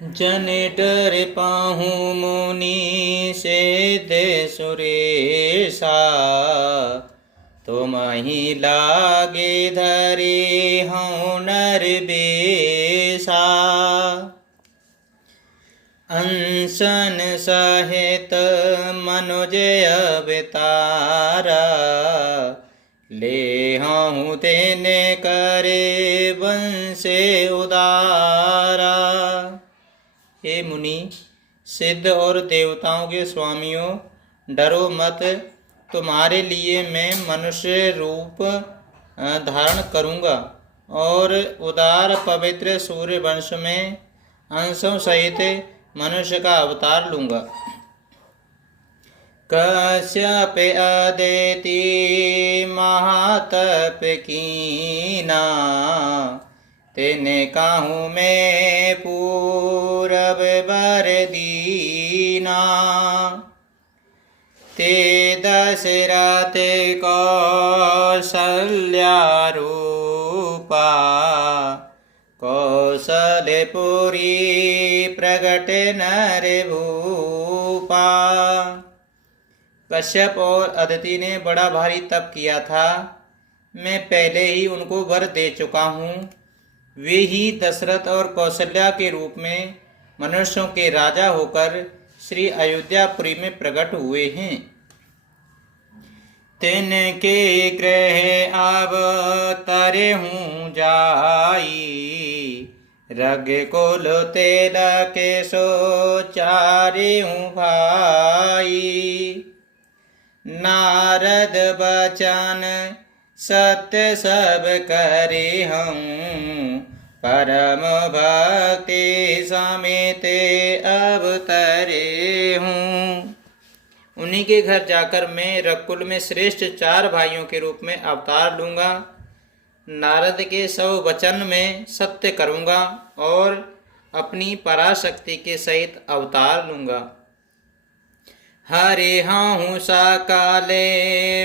जने डर पाहु मुनि सिद्ध सुरेशा, तुमहि लागे धरे हूँ नर बेसा। अंसन सहित मनुज अवतारा, ले हूँ तेने करे वंशे उदारा। हे मुनि, सिद्ध और देवताओं के स्वामियों, डरो मत। तुम्हारे लिए मैं मनुष्य रूप धारण करूँगा और उदार पवित्र सूर्य वंश में अंशों सहित मनुष्य का अवतार लूँगा। कश्यप अदिति महातप कीना, तेने काहूँ मैं पूरब बर दीना। ते दशरथ कौशल्या रूपा, कौशलपुरी प्रगट नर भूपा। कश्यप और अदिति ने बड़ा भारी तप किया था, मैं पहले ही उनको वर दे चुका हूँ। वे ही दशरथ और कौशल्या के रूप में मनुष्यों के राजा होकर श्री अयोध्यापुरी में प्रकट हुए हैं। तिनके ग्रह अब तरे हूँ जाई, रग कुल तेल के सो चारे हूँ भाई। नारद बचन सत्य सब करे हम, परम भक्ति समेत अवतरे हूँ। उन्हीं के घर जाकर मैं रकुल में श्रेष्ठ 4 भाइयों के रूप में अवतार लूँगा। नारद के सब वचन में सत्य करूँगा और अपनी पराशक्ति के सहित अवतार लूँगा। हरे हूँ सकाले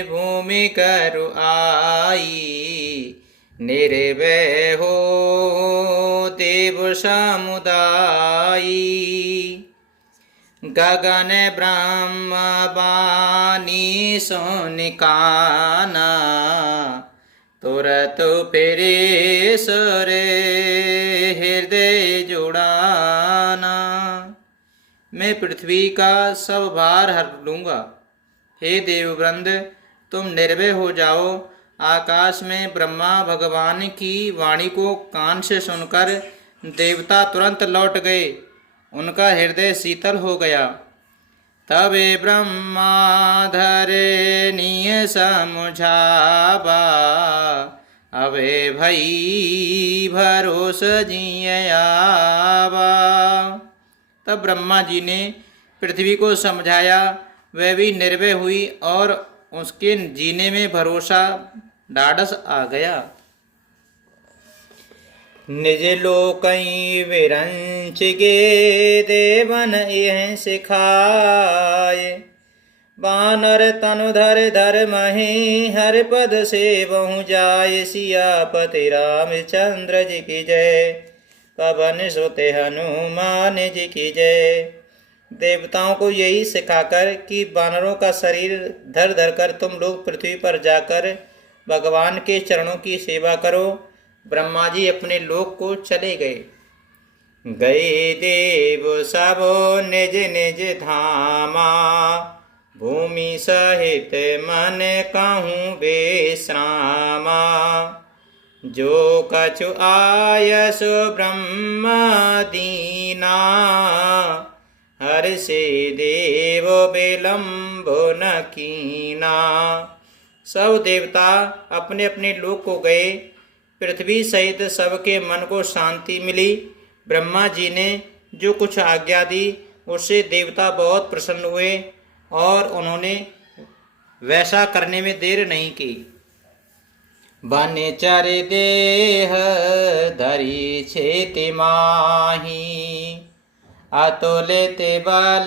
भूमि करु आई, निर्भय हो देव समुदायी। गगन ब्रह्म बानी सोनिकाना, तुरत फिरे सरे हृदय जुड़ाना। मैं पृथ्वी का सब भार हर लूँगा। हे देववृंद, तुम निर्भय हो जाओ। आकाश में ब्रह्मा भगवान की वाणी को कान से सुनकर देवता तुरंत लौट गए, उनका हृदय शीतल हो गया। तबे ब्रह्मा धरे निय समझावा, अबे भई भरोस जियावा। तब ब्रह्मा जी ने पृथ्वी को समझाया, वह भी निर्भय हुई और उसके जीने में भरोसा ढाढ़स आ गया। निज लोकई विरंच गे देवन यह सिखाए, बानर तनु धर धर मही हर पद से बहु जाय। सियापति रामचंद्र जी की जय, पवन सुत हनुमान जी की जय। देवताओं को यही सिखाकर कि वानरों का शरीर धर धर कर तुम लोग पृथ्वी पर जाकर भगवान के चरणों की सेवा करो, ब्रह्मा जी अपने लोक को चले गए। गए देव सब निज निज धामा, भूमि सहित मन कहूँ विश्रामा। जो कछु आयस ब्रह्म दीना, हर से देव विलम्ब न कीना। सब देवता अपने अपने लोक को गए। पृथ्वी सहित सबके मन को शांति मिली। ब्रह्मा जी ने जो कुछ आज्ञा दी उससे देवता बहुत प्रसन्न हुए और उन्होंने वैसा करने में देर नहीं की। वनचर देह धरी छेति माही, अतुलित बल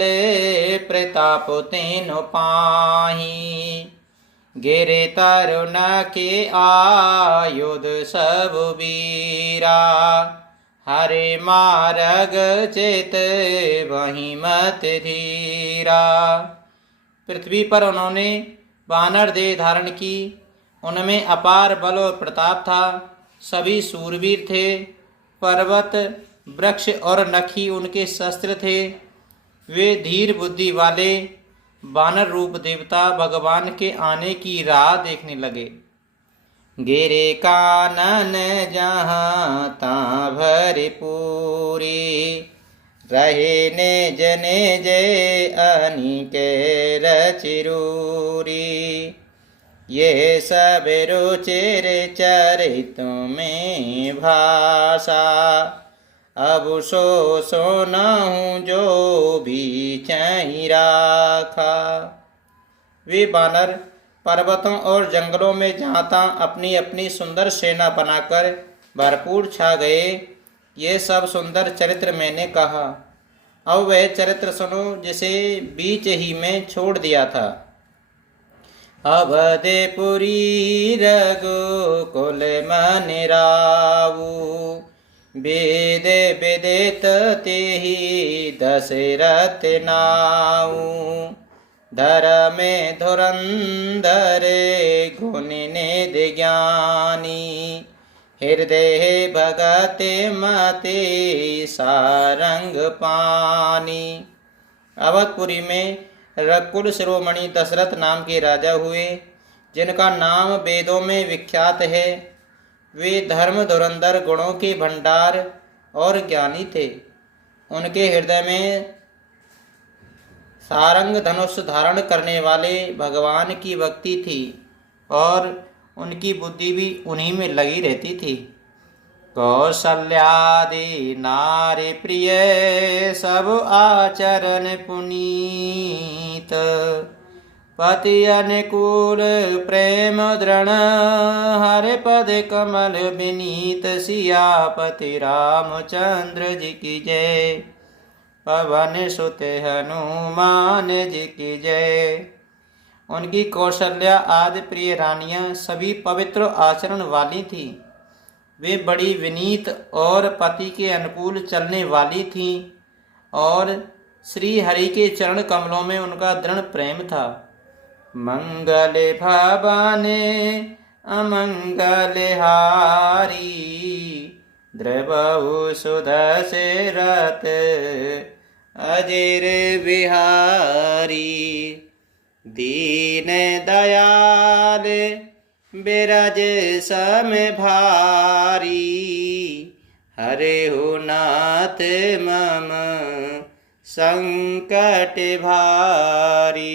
प्रताप तेनु पाही। गिरे तरुण के आयुध सब वीरा, हरे मार्ग चेत वहीं मत धीरा। पृथ्वी पर उन्होंने वानर देह धारण की। उनमें अपार बल और प्रताप था। सभी सूरवीर थे। पर्वत, वृक्ष और नखी उनके शस्त्र थे। वे धीर बुद्धि वाले वानर रूप देवता भगवान के आने की राह देखने लगे। गिरे कानन जहाँ ता भरी पूरी, रहे निज निज अनिकेर चिरूरी। ये सब रुचिर चरित में भाषा, अब सो सुनाऊं जो भी चाही राखा। वे बानर पर्वतों और जंगलों में जहाँ तहाँ अपनी अपनी सुंदर सेना बनाकर भरपूर छा गए। ये सब सुंदर चरित्र मैंने कहा। अब वह चरित्र सुनो जिसे बीच ही में छोड़ दिया था। अवधपुरी रघुकुल मन रावू, वेद विदित तेहि दशरथ नाऊ। धर्मे धुरंधर गुण निधि ज्ञानी, हृदय भगत मते सारंग पानी। अवधपुरी में रघुकुल शिरोमणि दशरथ नाम के राजा हुए, जिनका नाम वेदों में विख्यात है। वे धर्म धुरंधर गुणों के भंडार और ज्ञानी थे। उनके हृदय में सारंग धनुष धारण करने वाले भगवान की भक्ति थी और उनकी बुद्धि भी उन्हीं में लगी रहती थी। कौशल्यादि नारी प्रिय सब आचरण पुनीत, पति अनुकूल प्रेम दृढ़ हर पद कमल विनीत। सियापति रामचंद्र जी की जय, पवन सुत हनुमान जी की जय। उनकी कौशल्या आदि प्रिय रानियां सभी पवित्र आचरण वाली थीं। वे बड़ी विनीत और पति के अनुकूल चलने वाली थीं और श्री हरि के चरण कमलों में उनका दृढ़ प्रेम था। मंगल भवाने अमंगल हारी, द्रवहु सुदशरथ अजिर बिहारी। दीन दयाल बिरज सम भारी, हरिहु नाथ मम संकट भारी।